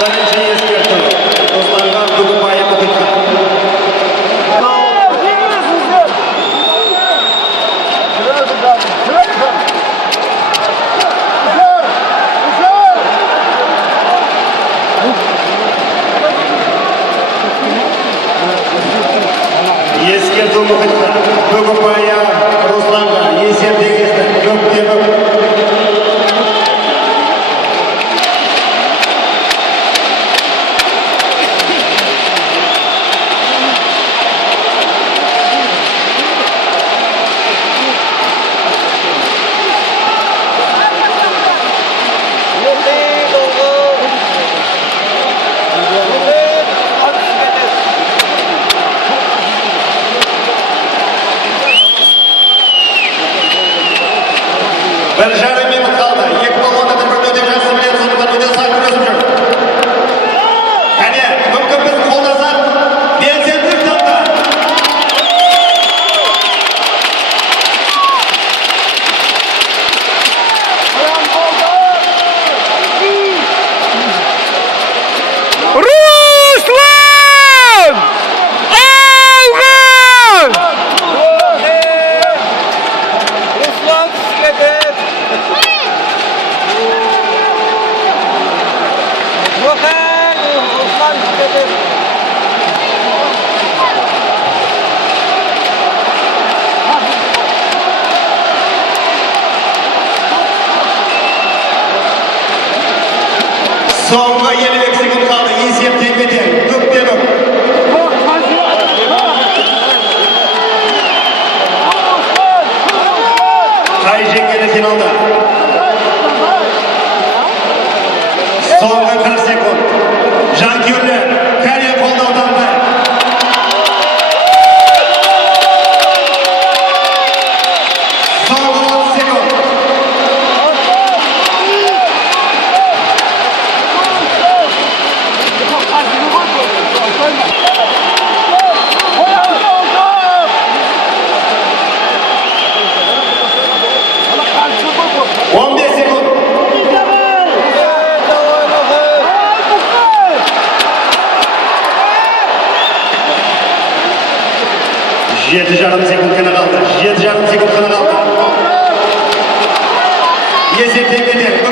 Birinci eskirtib, Ruslanjon Dugubayev o'qitdi. Eskirtib o'qitdi. Dugubayev Ruslanjon esir tegizdi. Ko'p deb bir жарым minut kaldı. Екі балуан бір-бірін өте жақсы біледі, сондықтан өте сақ күресіп жүр. Кәне, мүмкін біз қолдасақ, белсенділік тапты. Ruslan! Algan! Ruslan istedi. Ruslan istedi. Soğuğa 50 sekund kaldı. Esir tengede. Köp deb Qay jengadi finalda? So'nggi 40 sekund. Jankyurlar Koreya qo'llovdanda. So'nggi 30 sekund. On beş sekund. Жеті жарым секунд қана қалды. Есеп теңгеде.